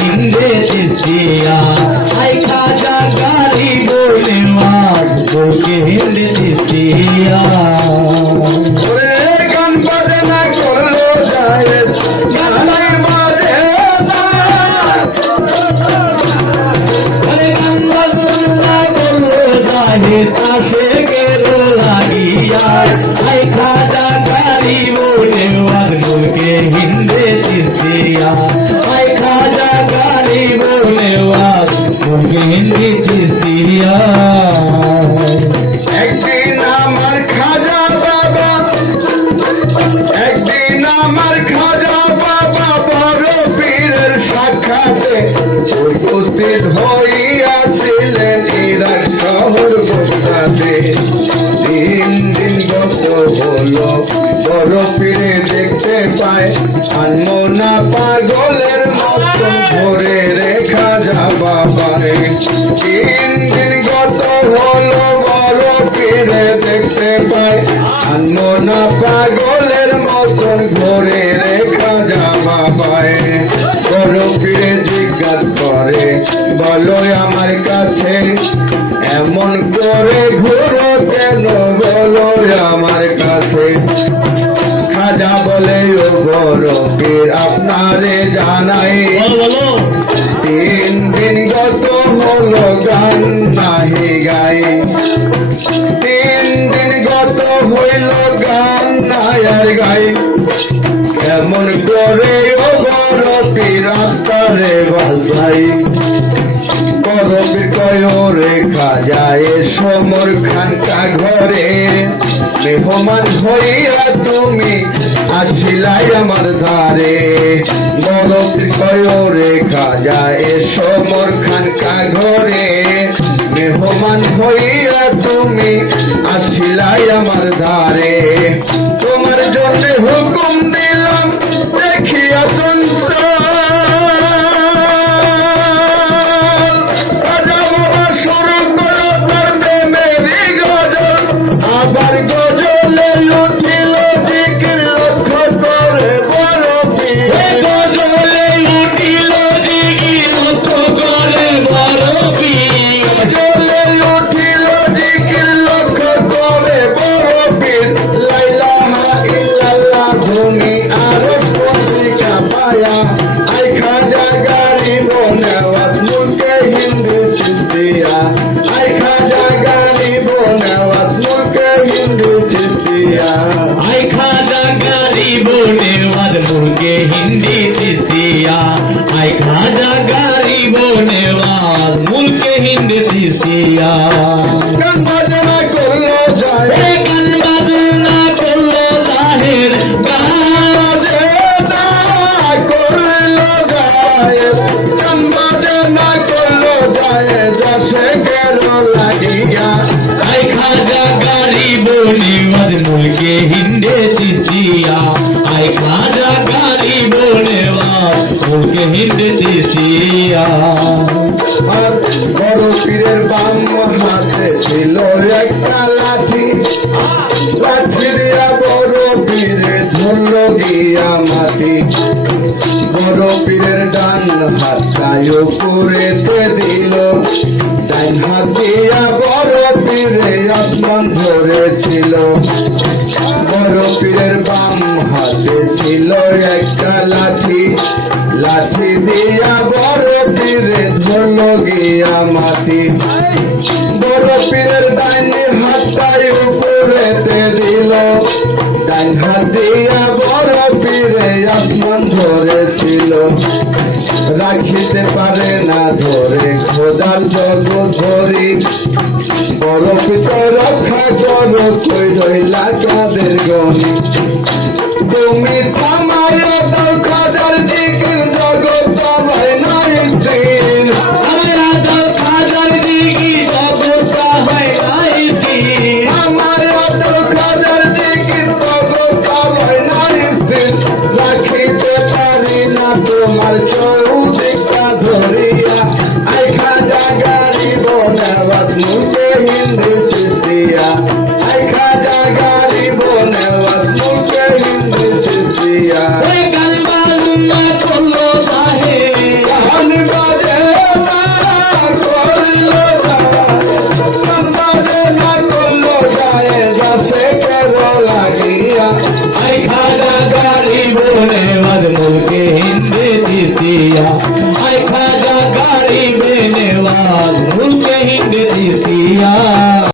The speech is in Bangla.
हिंदे चिश्तिया आई खाजा गरीब नवाज मुल्के हिंदे चिश्तिया ताशे केरो लागिया आई खाजा गरीब नवाज मुल्के हिंदे चिश्तिया आई खाजा गरीब नवाज मुल्के हिंदे चिश्तिया একদিন আমার খাজা বাবা একদিন আমার খাজা বাবা বড় পীরের সাক্ষাতে উপস্থিত হইয়াছিলেন ইরাক শহর বগদাদে দিন দিন গত হলো বড় পীরে দেখতে পায় আনমনা পাগলের মতন ধরে রেখা যা বাবারে দিন দিন গত হলো বড় পীরে দেখতে পায় আনমনা পাগলের মতন ধরে রেখা যা বাবায় বড় পীরে জিজ্ঞাসা করে বলো আমার কাছে এমন করে ঘুরো কেন বলো আমার কাছে খাজা বলে ও বড় পীর আপনারে জানাই তিন দিন গত হলো গান নাহি গাই তিন দিন গত হইল গান নাই আর গাই এমন করে ও বড় পীর আপনারে বাজাই বড় পীর কয় রে খাজা এসো মোর খানকা ঘরে মেহমান হইয়া তুমি আসিলাই আমার ধারে বড় পীর কয় রে খাজা এসো মোর খানকা ঘরে মেহমান হইয়া তুমি আসিলাই আমার ধারে তোমার জন্য হুকুম দিলাম দেখিয়া চঞ্চল আবার গজলে লুটিল জিকির লক্ষ্য করে বড় পীর গজলে লুটিল জিকির লক্ষ্য করে বড় পীর গজলে লুটিল জিকির লক্ষ্য করে বড় পীর লা ইলাহা ইল্লাল্লাহ ধুনি আরশ পত্রিকা পায়া আই খাজা গরিব নওয়াজ মুলকে হিন্দু চিশ্তিয়া আই খাজা গরিব নওয়াজ মুলকে হিন্দু চিশ্তিয়া आई खाजा गरीब नवाज मुल्के हिंदी चिश्तिया आई खाजा गरीब नवाज मुल्के हिंदी चिश्तिया গান বাজনা করলো যায় गान बाजना करलो जाहिर গান বাজনা করলো যায় গান বাজনা করলো যায় যাসে গেল লাগিয়া आई खाजा गरीब नवाज मुल्के हिंदी चिश्तिया आई खाजा गरीब नवाज मुल्के हिंदी चिश्तिया আর বড় পীরের বাম হাতে ছিল একটা লাঠি লাঠি দিয়া বড় পীরে ধরল গিয়া মাটি বড় পীরের ডান হাতটাই উপরেতে দিল ডান হাত দিয়া বড় পীরে আসমান ধরেছিল বড় পীরের বাম হাতে ছিল একটা লাঠি লাঠি দিয়া বড় পীরে ধরল গিয়া মাটি বড় পীরের ডান হাতটাই উপরেতে দিল ডান হাত দিয়া বড় পীরে আসমান ধরেছিল রাখিতে পারে না ধরে খোদার জগ ধরি বড় পিতা রক্ষা করো কই রইলা কাদের গনি তুমি থামায় দাও খাজার জিকির জগৎ হয় না স্থির हमारा दल खाजर दीगी जगता है नाई तीर আমার তো খাজার জিকির জগৎ হয় না স্থির রাখিতে পারি না তোমার চৌদিকা ধরিয়া আই খাজা গরিব নওয়াজ মুলকে হিন্দু চিশ্তিয়া আই খাজা গরিব নওয়াজ মুলকে হিন্দু চিশ্তিয়া गान বলকে